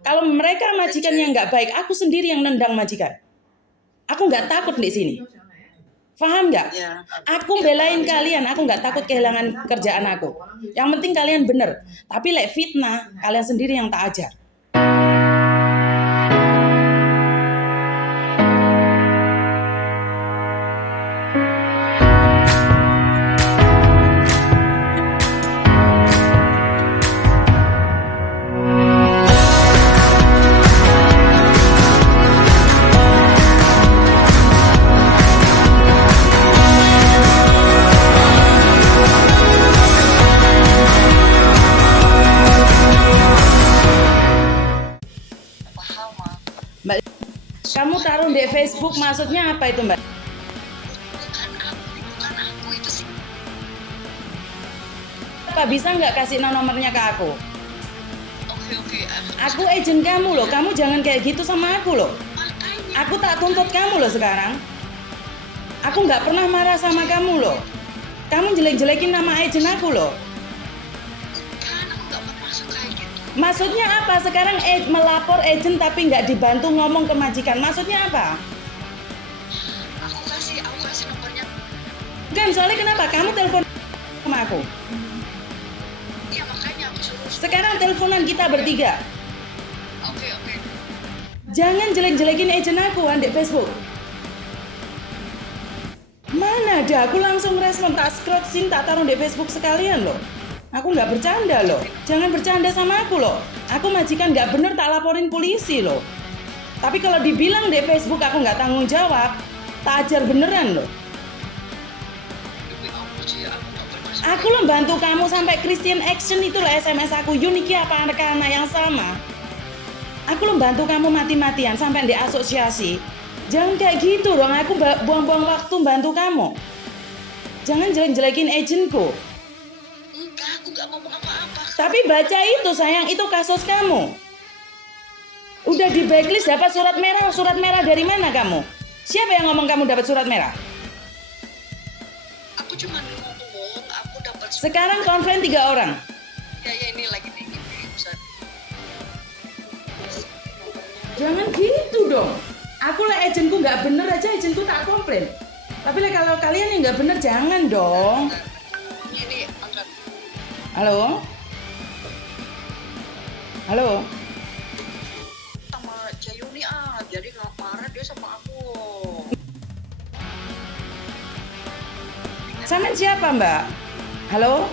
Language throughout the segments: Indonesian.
Kalau mereka majikan yang nggak baik, aku sendiri yang nendang majikan. Aku nggak takut di sini. Paham nggak? Ya. Aku belain kalian, aku nggak takut kehilangan kerjaan aku. Yang penting kalian bener. Tapi lek fitnah, kalian sendiri yang tak ajar. Mbak, kamu taruh di Facebook maksudnya apa itu, Mbak? Bukan aku itu sih. Apa bisa nggak kasih nomornya ke aku? Oke. Aku agent kamu loh, kamu jangan kayak gitu sama aku loh. Makanya. Aku tak tuntut kamu loh sekarang. Aku nggak pernah marah sama kamu loh. Kamu jelek-jelekin nama agent aku loh. Kan aku nggak mau masuk kayak gitu. Maksudnya apa? Sekarang melapor agent tapi nggak dibantu ngomong ke majikan. Maksudnya apa? Aku kasih nomornya. Kan soalnya kenapa? Kamu telepon sama aku. Iya makanya aku suruh. Sekarang teleponan kita bertiga. Oke. Jangan jelek-jelekin agent aku di Facebook. Mana ada? Aku langsung respon, tak screenshot, tak taruh di Facebook sekalian loh. Aku nggak bercanda loh. Jangan bercanda sama aku loh. Aku majikan nggak bener tak laporin polisi loh. Tapi kalau dibilang di Facebook aku nggak tanggung jawab, tak ajar beneran loh. Demi Allah sih aku nggak bermaksud. Aku loh bantu kamu sampai Christian Action itu lah SMS aku. Uniki apa anak-anak yang sama. Aku loh bantu kamu mati-matian sampai di asosiasi. Jangan kayak gitu dong. Aku buang-buang waktu bantu kamu. Jangan jelek-jelekin agentku. Enggak, aku nggak ngomong apa-apa. Tapi baca itu sayang, itu kasus kamu. Udah di blacklist dapat surat merah. Surat merah dari mana kamu? Siapa yang ngomong kamu dapat surat merah? Aku cuma ngomong, aku dapat. Sekarang komplain 3 orang. Ya ini lagi nih Ustaz. Jangan gitu dong. Aku lah agentku nggak bener aja, agentku tak komplain. Tapi lah kalau kalian yang nggak bener jangan dong. Ini angkat. Halo? Halo? Sama Jayuni jadi nggak marah dia sama aku. Samen siapa Mbak? Halo?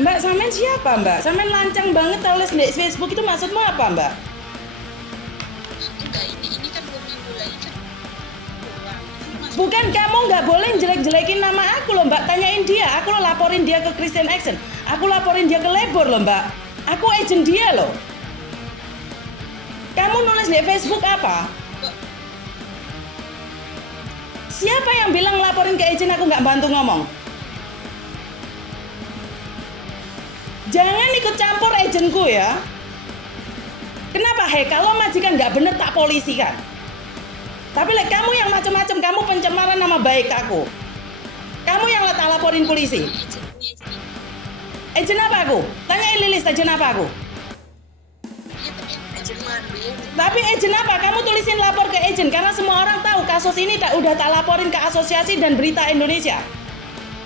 Mbak, Samen siapa Mbak? Samen lancang banget tulis di Facebook itu maksudmu apa Mbak? Enggak, ini kan 2 minggu lagi kan. Bukan, kamu nggak boleh jelek-jelekin nama aku loh Mbak. Tanyain dia, aku lo laporin dia ke Christian Action. Aku laporin dia ke Lebor loh Mbak. Aku agent dia loh. Kamu nulis di Facebook apa? Siapa yang bilang laporin ke agent aku nggak bantu ngomong? Jangan ikut campur agentku ya. Kenapa? Kalau majikan nggak bener tak polisikan. Tapi kamu yang macam-macam, kamu pencemaran nama baik aku. Kamu yang tak laporin polisi. Agent apa aku? Tanyain Lilis, agent apa aku? Tapi agent apa? Kamu tulisin lapor ke agent karena semua orang tahu kasus ini udah tak laporin ke asosiasi dan berita Indonesia.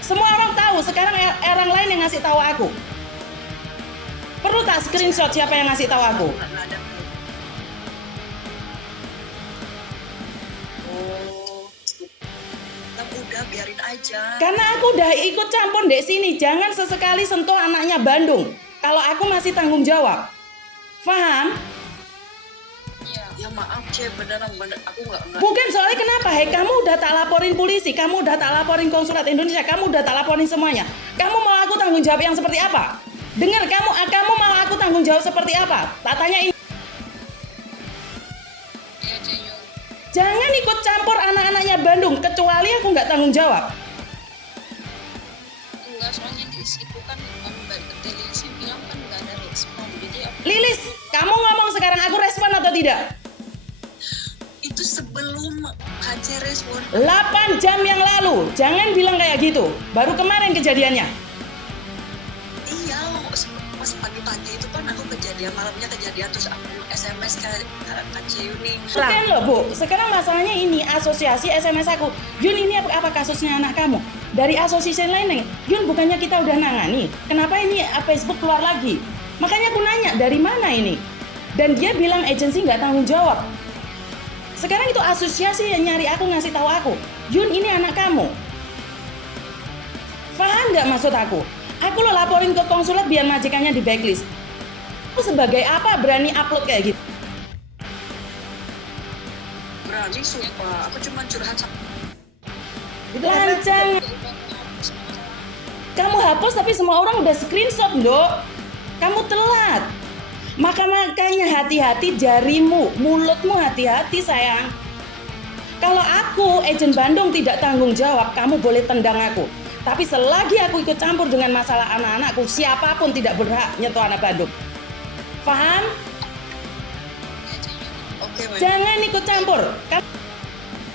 Semua orang tahu, sekarang orang lain yang ngasih tahu aku. Perlu tak screenshot siapa yang ngasih tahu aku? Udah biarin aja. Karena aku udah ikut campur di sini, jangan sesekali sentuh anaknya Bandung. Kalau aku masih tanggung jawab. Paham? Ya maaf C, beneran aku nggak. Bukan soalnya kenapa? Kamu udah tak laporin polisi, kamu udah tak laporin konsulat Indonesia, kamu udah tak laporin semuanya. Kamu mau aku tanggung jawab yang seperti apa? Dengar, kamu mau aku tanggung jawab seperti apa? Tak tanyain. Jangan ikut campur anak-anaknya Bandung, kecuali aku nggak tanggung jawab. Enggak, soalnya di situ kan Mbak Lilis bilang kan nggak ada respon. Jadi Lilis, kamu ngomong sekarang aku respon atau tidak? itu sebelum KC respon. 8 jam yang lalu, jangan bilang kayak gitu. Baru kemarin kejadiannya. Iya, pas pagi-pagi itu itu kan aku malamnya kejadian terus aku SMS ke Kak Yuni. Bukan loh Bu, sekarang masalahnya ini asosiasi SMS aku. Yun, ini apa kasusnya anak kamu? Dari asosiasi lain nih, Yun, bukannya kita udah nangani, kenapa ini Facebook keluar lagi? Makanya aku nanya, dari mana ini? Dan dia bilang agensi nggak tanggung jawab. Sekarang itu asosiasi yang nyari aku, ngasih tahu aku, Yun, ini anak kamu. Paham nggak maksud aku? Aku lo laporin ke konsulat biar majikannya di blacklist. Aku sebagai apa berani upload kayak gitu? Berani sumpah, aku cuma curhat sama Lancang. Kamu hapus tapi semua orang udah screenshot, Dok. Kamu telat. Makanya hati-hati jarimu, mulutmu hati-hati sayang. Kalau aku, Agent Bandung tidak tanggung jawab, kamu boleh tendang aku. Tapi selagi aku ikut campur dengan masalah anak-anakku, siapapun tidak berhak nyentuh anak Bandung. Paham? Oke, baik. Jangan ikut campur.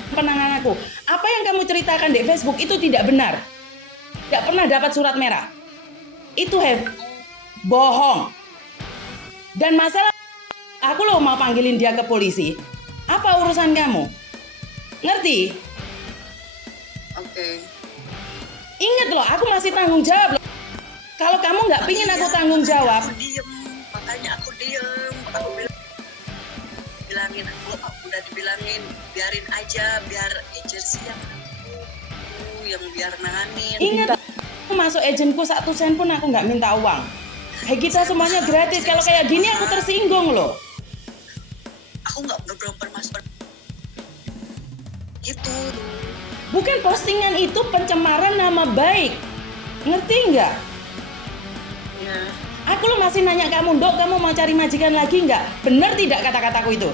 Penanganan aku. Apa yang kamu ceritakan di Facebook itu tidak benar. Tidak pernah dapat surat merah. Itu bohong. Dan masalah aku loh mau panggilin dia ke polisi. Apa urusan kamu? Ngerti? Oke. Ingat loh, aku masih tanggung jawab loh. Kalau kamu nggak pingin aku tanggung jawab, Aku diem, makanya aku diem. Aku bilangin, aku udah dibilangin, biarin aja, biar agensi yang biar nanganin. ingat aku masuk agenku 1 sen pun aku nggak minta uang. Kayak kita semuanya gratis. Kalau kayak gini aku tersinggung loh. Aku nggak bermasuk gitu. Bukan postingan itu pencemaran nama baik. Ngerti nggak? Ya. Aku lo masih nanya kamu, Dok, kamu mau cari majikan lagi nggak? Bener tidak kata-kataku itu?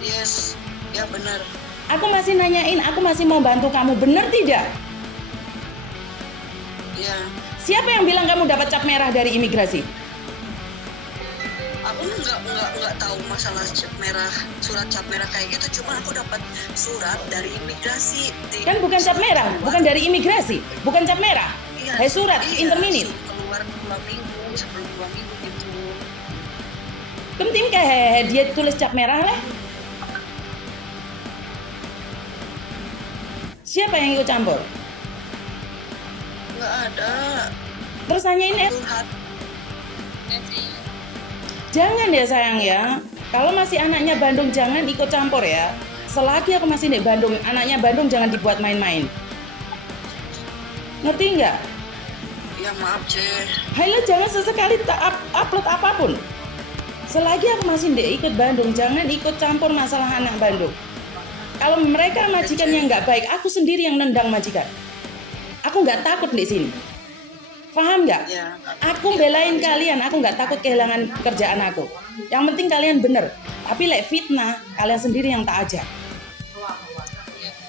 Yes, ya benar. Aku masih nanyain, aku masih mau bantu kamu. Bener tidak? Ya. Siapa yang bilang kamu dapat cap merah dari imigrasi? Aku nggak tahu masalah cap merah, surat cap merah kayak gitu. Cuma aku dapat surat dari imigrasi. Kan bukan cap merah, bukan dari imigrasi, bukan cap merah. Iya, Surat interminit. Keluar 2 minggu, sebelum 2 minggu gitu. Penting kayak dia tulis cap merah lah. Siapa yang ikut campur? Nggak ada. Terus tanyain Curhat. jangan ya sayang ya. Kalau masih anaknya Bandung jangan ikut campur ya. Selagi aku masih di Bandung, anaknya Bandung jangan dibuat main-main. Ngerti nggak? Ya maaf, Ceh. Haila jangan sesekali upload apapun. Selagi aku masih ikut Bandung, jangan ikut campur masalah anak Bandung. Kalau mereka majikan yang nggak baik, aku sendiri yang nendang majikan. Aku nggak takut di sini. Paham nggak? Ya. Aku belain kalian, aku nggak takut kehilangan pekerjaan aku. Yang penting kalian bener. Tapi fitnah, kalian sendiri yang tak ajak.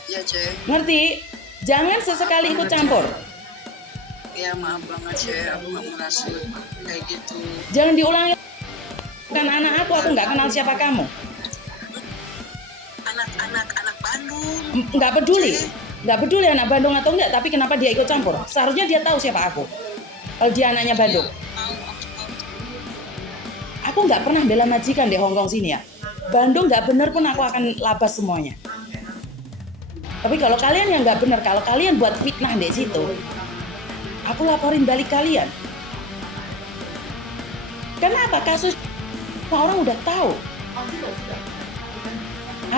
Ya, Ceh. Ngerti? Jangan sesekali ikut campur. Ya maaf banget, Ceh. Aku nggak merasa kayak gitu. Jangan diulangi. Bukan anak aku nggak kenal siapa kamu. Anak Bandung. Nggak peduli anak Bandung atau enggak, tapi kenapa dia ikut campur? Seharusnya dia tahu siapa aku. Kalau dia anaknya Bandung. Aku nggak pernah bela majikan di Hongkong sini ya. Bandung nggak bener pun aku akan labas semuanya. Tapi kalau kalian yang nggak bener, kalau kalian buat fitnah di situ, aku laporin balik kalian. Kenapa kasus orang udah tahu?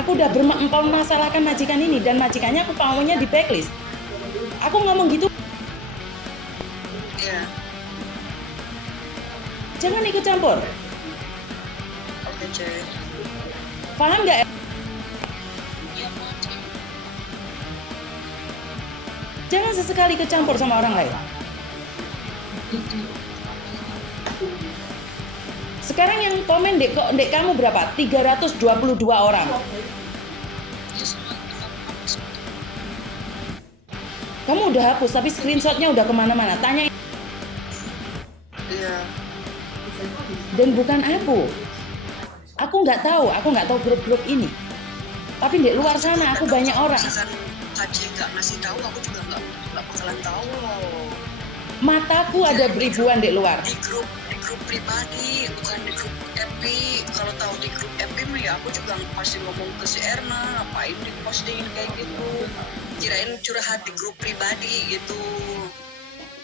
Aku udah mempermasalahkan majikan ini dan majikannya aku maunya di blacklist. Aku ngomong gitu. Ya. Jangan ikut campur. Oke, Ceh. Paham nggak? Jangan sesekali ikut campur sama orang lain. Sekarang yang komen dek kamu berapa? 322 orang. Kamu udah hapus tapi screenshotnya udah kemana-mana. Tanya. Iya. Dan bukan aku. Aku nggak tahu grup-grup ini. Tapi di luar sana aku banyak orang. Misalkan Haji nggak ngasih tahu, aku juga nggak bakalan tahu. Mataku ada ribuan di luar. Di grup grup pribadi, bukan di grup FB. Kalau tahu di grup FB mah ya aku juga pasti ngomong ke si Erna, ngapain di posting kayak gitu. Kirain curhat di grup pribadi gitu.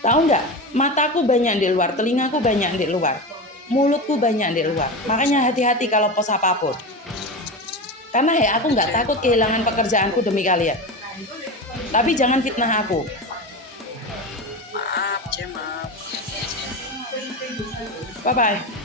Tahu nggak? Mataku banyak di luar, telingaku banyak di luar, mulutku banyak di luar. Makanya hati-hati kalau post apapun. Karena ya aku nggak takut kehilangan pekerjaanku demi kalian. Tapi jangan fitnah aku. Maaf, maaf. Bye-bye.